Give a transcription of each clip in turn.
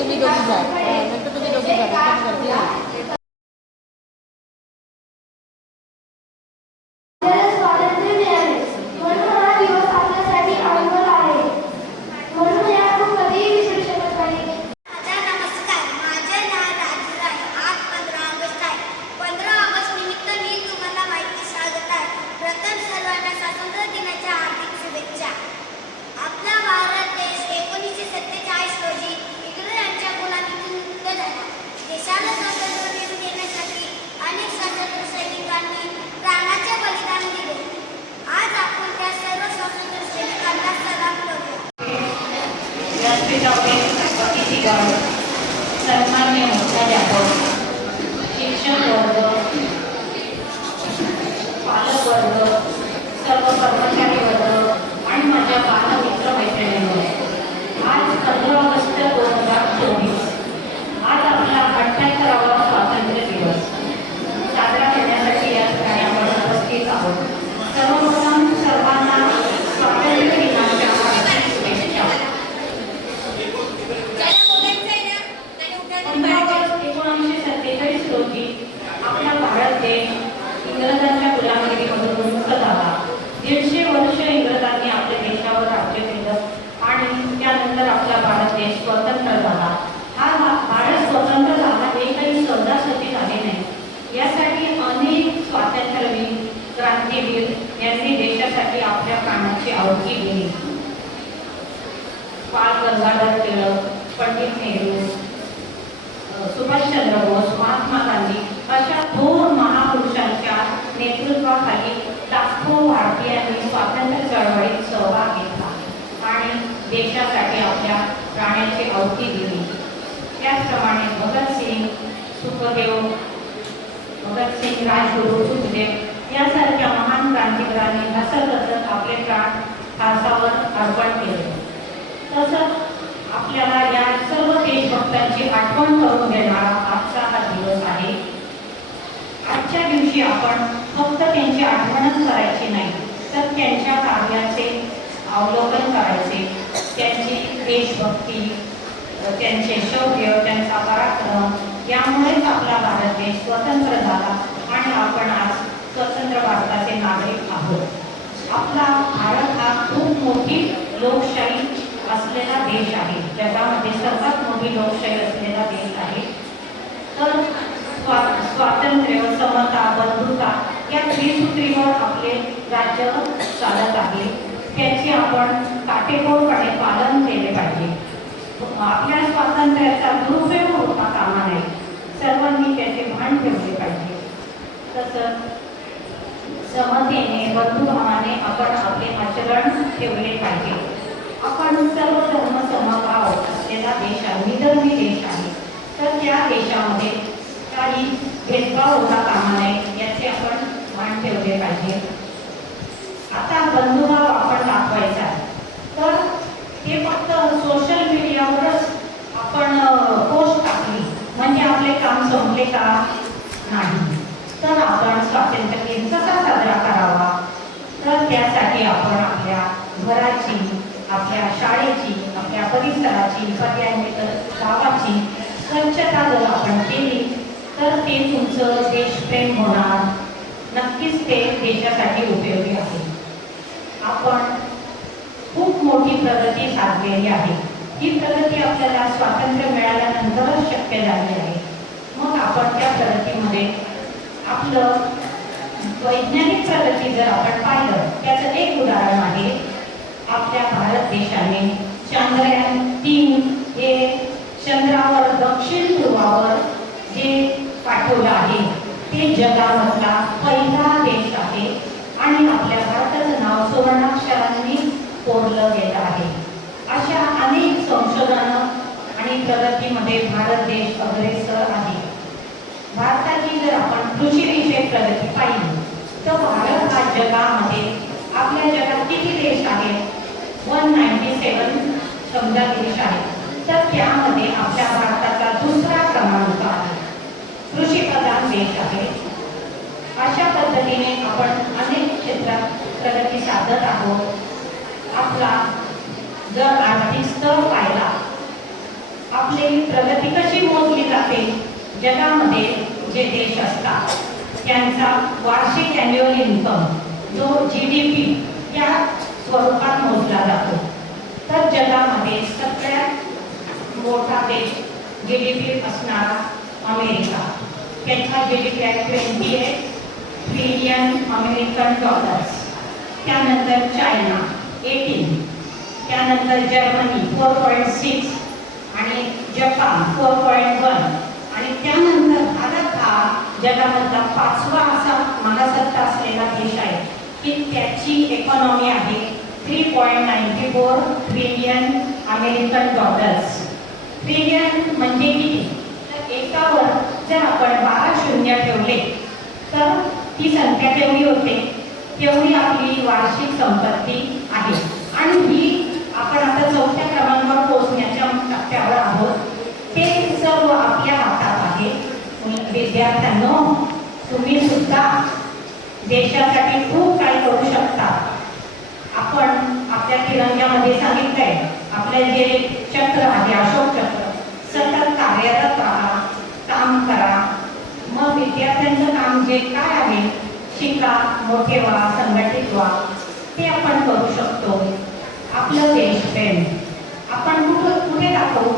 तुम्ही दोघी जा, नंतर तुम्ही दोघी जा, गर्दी आहे. सन्मान्य मुख्याध्यापक, शिक्षक वर्ग, पालक वर्ग, सर्व कर्मचारी वर्ग आणि माझ्या बालमित्र मैत्रिणींनो, आज 15 ऑगस्ट 2024 आज आपला 78वा स्वातंत्र्य दिवस साजरा करण्यासाठी या ठिकाणी आपण उपस्थित आहोत. सर्वप्रथम सर्वांना स्वातंत्र्य दिनाच्या हार्दिक शुभेच्छा. 15 ऑगस्ट 1947 रोजी आपला भारत देश इंग्रजांच्या गुलामगिरीमधून मुक्त झाला. 150 वर्ष इंग्रजांनी आपल्या देशावर राज्य केलं आणि त्यानंतर आपला भारत देश स्वतंत्र झाला. हा भारत स्वतंत्र झाला हे काही सहजासहजी झाले नाही. यासाठी अनेक स्वातंत्र्यवीर, क्रांतीवीर यांनी देशासाठी आपल्या प्राणाची आहुती दिली. बाळ गंगाधर टिळक, पंडित नेहरू, सुभाषचंद्र बोस, महात्मा गांधी अशा थोर महापुरुषांच्या नेतृत्वाखाली लाखो भारतीयांनी स्वातंत्र्य चळवळीत सहभाग घेतला आणि देशासाठी आपल्या प्राणाची आहुती दिली. त्याचप्रमाणे भगतसिंग, सुखदेव, भगतसिंग, राजगुरू, सुखदेव यासारख्या महान क्रांतिकारकांनी हसत आपले प्राण फासावर अर्पण केले. तसंच आपल्याला या सर्व देशभक्तांची आठवण करून देणारा आजचा हा दिवस आहे. आजच्या दिवशी आपण फक्त त्यांची आठवणच करायची नाही, तर त्यांच्या कार्याचे अवलोकन करायचे. त्यांची देशभक्ती, त्यांचे शौर्य, त्यांचा पराक्रम यामुळेच आपला भारत देश स्वतंत्र झाला आणि आपण आज स्वतंत्र भारताचे नागरिक आहोत. आपला भारत हा खूप मोठी लोकशाही असलेला देश आहे. जगामध्ये सर्वात मोठी लोकशाही असलेला देश आहे. तर स्वातंत्र्य, समता, बंधुता या त्रिसूत्रीवर आपले राज्य चालत आहे. त्याचे आपण काटेकोरपणे पालन केले पाहिजे. आपल्या स्वातंत्र्याचा दुरुपयोग होता कामा नये. सर्वांनी त्याचे भान ठेवले पाहिजे. तसंच समतेने, बंधुभावाने आपण आपले आचरण ठेवले पाहिजे. आपण सर्व धर्म समभाव असलेला देश आहे, निधर्मी देश आहे. तर त्या देशामध्ये काही भेदभाव होता कामा नये याचे आपण भान ठेवले पाहिजे. आता बंधुभाव आपण दाखवायचा तर ते फक्त सोशल मीडियावरच आपण पोस्ट टाकली म्हणजे आपले काम संपले का? नाही. तर आपण स्वातंत्र्य दिन कसा साजरा करावा? तर त्यासाठी आपण आपल्या घराची, आपल्या शाळेची, आपल्या परिसराची, पर्याय गावाची स्वच्छता जर आपण केली तर ते तुमचं देशप्रेम होणार. नक्कीच ते देशासाठी उपयोगी आहे. आपण खूप मोठी प्रगती साधलेली आहे. ही प्रगती आपल्याला स्वातंत्र्य मिळाल्यानंतरच शक्य झाली आहे. मग आपण त्या प्रगतीमध्ये आपलं वैज्ञानिक प्रगती जर आपण पाहिलं त्याचं एक उदाहरण आहे. आपल्या भारत देशाने चंद्रयान 3 हे चंद्रावर दक्षिण ध्रुवावर जे पाठवलं आहे ते जगामधला पहिला देश आहे आणि आपल्या भारताचं नाव सुवर्णाक्षरांनी कोरलं गेलं आहे. अशा अनेक संशोधनं आणि प्रगतीमध्ये भारत देश अग्रेसर आहे. भारताची जर आपण कृषीविषयक प्रगती पाहिली तर भारत हा जगामध्ये, आपल्या जगात किती देश आहेत? 197 समजा देश आहे. तर त्यामध्ये आपल्या भारताचा दुसरा क्रमांक आहे. कृषीप्रधान देश आहे. अशा पद्धतीने आपण अनेक क्षेत्रात प्रगती साधत आहोत. आपला जर आर्थिक स्तर पाहिला, आपले प्रगती कशी मोजली जाते? जगामध्ये जे देश असतात त्यांचा वार्षिक अॅन्युअल इन्कम जो GDP या स्वरूपात मोजला जातो. तर जगामध्ये सगळ्यात मोठा देश GDP असणारा अमेरिका, त्याचा GDP आहे 28 ट्रिलियन अमेरिकन डॉलर्स. त्यानंतर चायना 18, त्यानंतर जर्मनी 4.6 आणि जपान 4.1 आणि त्यानंतर भारत हा जगामधला 5वा असा महासत्ता असलेला देश आहे की त्याची इकॉनॉमी आहे 3.94 ट्रिलियन अमेरिकन डॉलर्स. ट्रिलियन म्हणजे किती? तर एकावर जर आपण 12 शून्य ठेवले तर ती संख्या केवढी होते? तेवढी आपली वार्षिक संपत्ती आहे. आणि ही आपण आता 4थ्या क्रमांकावर पोहोचण्याच्या टप्प्यावर आहोत. ते सर्व आपल्या हातात आहे. विद्यार्थ्यांनो, तुम्ही सुद्धा देशासाठी खूप काही करू शकता. आपण आपल्या तिरंग्यामध्ये सांगितलंय आपले जे चक्र आहे अशोक चक्र, सतत कार्यरत राहा, काम करा. मग विद्यार्थ्यांचं काम जे काय आहे, शिका, मोठे व्हा, संघटित व्हा, ते आपण करू शकतो. आपलं देशप्रेम आपण कुठे दाखवू?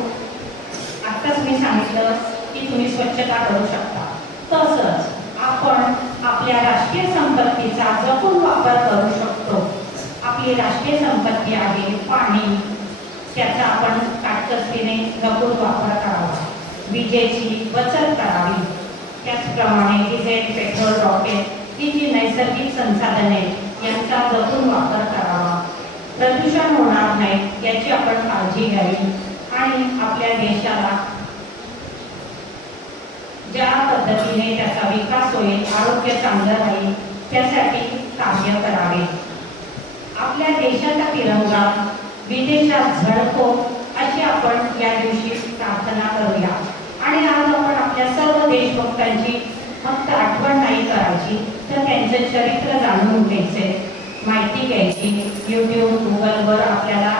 आत्ताच मी सांगितलं की तुम्ही स्वच्छता करू शकता. तसंच आपण आपल्या राष्ट्रीय संपत्तीचा जपून वापर करू शकतो. आपली राष्ट्रीय संपत्ती आहे पाणी, त्याचा आपण काटकसरीने जपून वापर करावा. विजेची बचत करावी. त्याचप्रमाणे डिझेल, पेट्रोल, रॉकेट ही जी नैसर्गिक संसाधने यांचा जपून वापर करावा. प्रदूषण होणार नाही याची आपण काळजी घ्यावी आणि आपल्या देशाला ज्या पद्धतीने त्याचा विकास होईल, आरोग्य चांगलं राहील, त्यासाठी कार्य करावे. आपल्या देशाचा तिरंगा विदेशात झळको अशी आपण या दिवशी प्रार्थना करूया. आणि आज आपण आपल्या सर्व देशभक्तांची फक्त आठवण नाही करायची, तर त्यांचं चरित्र जाणून घ्यायचे, माहिती घ्यायची. YouTube, Googleवर आपल्याला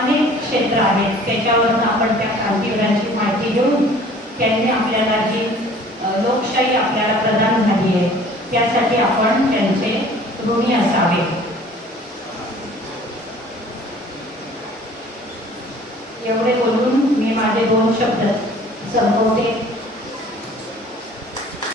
अनेक क्षेत्र आहेत, त्याच्यावरून आपण त्या क्रांतिवीरांची माहिती घेऊन त्यांनी आपल्याला जी लोकशाही आपल्याला प्रदान झाली आहे त्यासाठी आपण त्यांचे ऋणी असावे. एवढे बोलून मी माझे 2 शब्द संपवते.